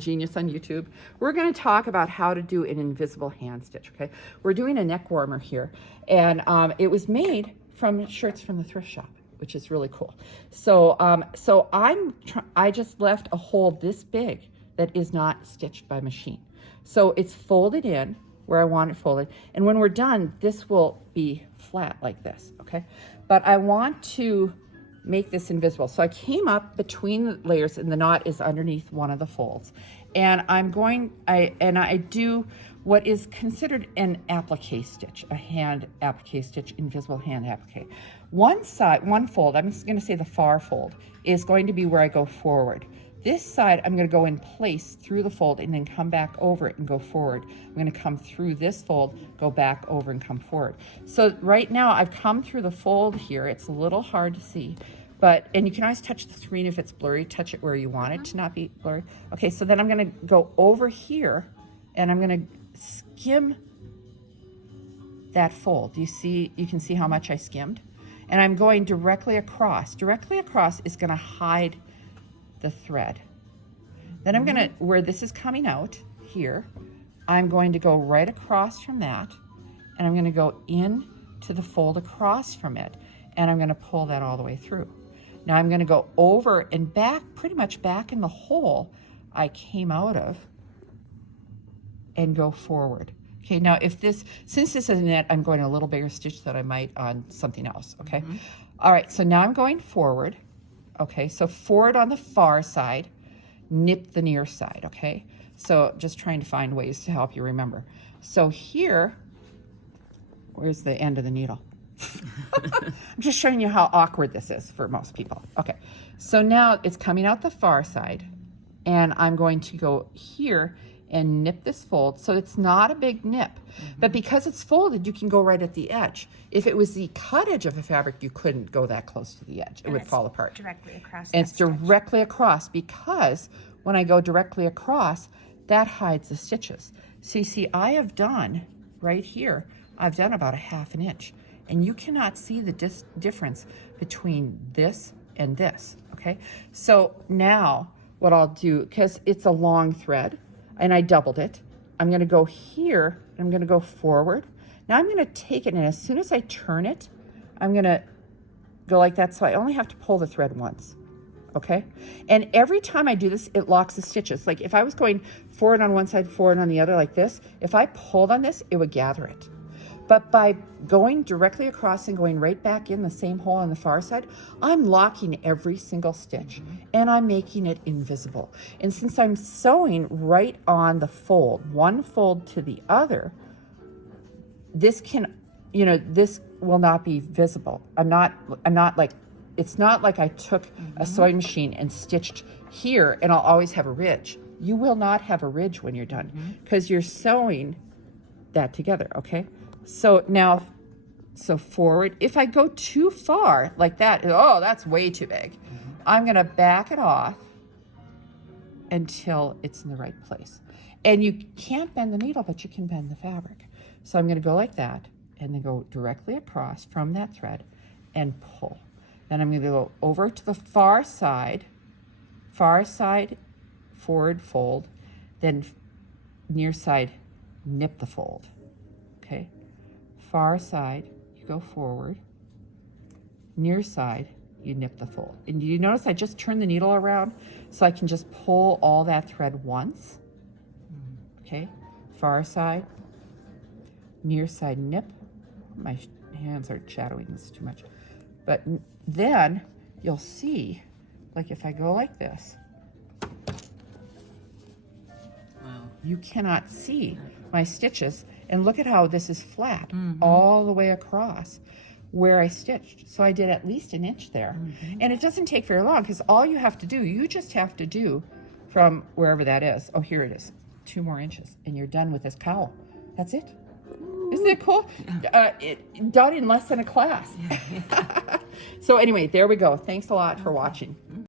Genius on YouTube. We're going to talk about how to do an invisible hand stitch. Okay, we're doing a neck warmer here, and it was made from shirts from the thrift shop, which is really cool. So I just left a hole this big that is not stitched by machine, so it's folded in where I want it folded, and when we're done, this will be flat like this. Okay, but I want to make this invisible. So I came up between the layers, and the knot is underneath one of the folds. And I do what is considered an applique stitch, a hand applique stitch, invisible hand applique. One side, one fold, I'm just gonna say the far fold, is going to be where I go forward. This side, I'm gonna go in place through the fold and then come back over it and go forward. I'm gonna come through this fold, go back over and come forward. So right now I've come through the fold here. It's a little hard to see, and you can always touch the screen if it's blurry, touch it where you want it to not be blurry. Okay, so then I'm gonna go over here and I'm gonna skim that fold. You can see how much I skimmed? And I'm going directly across. Directly across is gonna hide the thread. Then I'm gonna, where this is coming out here, I'm going to go right across from that, and I'm gonna go in to the fold across from it, and I'm gonna pull that all the way through. Now I'm gonna go over and back, pretty much back in the hole I came out of, and go forward. Okay, now since this is a net, I'm going a little bigger stitch than I might on something else, okay? All right, so now I'm going forward. Okay, so forward on the far side, nip the near side, okay? So just trying to find ways to help you remember. So here, where's the end of the needle? I'm just showing you how awkward this is for most people. Okay, so now it's coming out the far side, and I'm going to go here and nip this fold. So it's not a big nip, but because it's folded, you can go right at the edge. If it was the cut edge of a fabric, you couldn't go that close to the edge. It would fall apart. Directly across. And it's directly across, because when I go directly across, that hides the stitches. So you see, I have done right here, I've done about a ½ inch, and you cannot see the difference between this and this, okay? So now what I'll do, because it's a long thread, and I doubled it, I'm gonna go here, I'm gonna go forward. Now I'm gonna take it, and as soon as I turn it, I'm gonna go like that, so I only have to pull the thread once, okay? And every time I do this, it locks the stitches. Like if I was going forward on one side, forward on the other like this, if I pulled on this, it would gather it. But by going directly across and going right back in the same hole on the far side, I'm locking every single stitch, and I'm making it invisible. And since I'm sewing right on the fold, one fold to the other, this will not be visible. I'm not like, it's not like I took a sewing machine and stitched here and I'll always have a ridge. You will not have a ridge when you're done, because you're sewing that together, okay? So now, forward, if I go too far like that, oh, that's way too big. I'm gonna back it off until it's in the right place. And you can't bend the needle, but you can bend the fabric. So I'm gonna go like that, and then go directly across from that thread and pull. Then I'm gonna go over to the far side, forward fold, then near side, nip the fold, okay? Far side, you go forward. Near side, you nip the fold. And you notice I just turn the needle around so I can just pull all that thread once. Okay, far side, near side nip. My hands are shadowing this too much. But then you'll see, like if I go like this, you cannot see my stitches. And look at how this is flat all the way across where I stitched. So I did at least an inch there. And it doesn't take very long, because all you have to do, you just have to do from wherever that is. Oh, here it is, 2 more inches, and you're done with this cowl. That's it. Isn't it cool? Done in less than a class. So anyway, there we go. Thanks a lot for watching.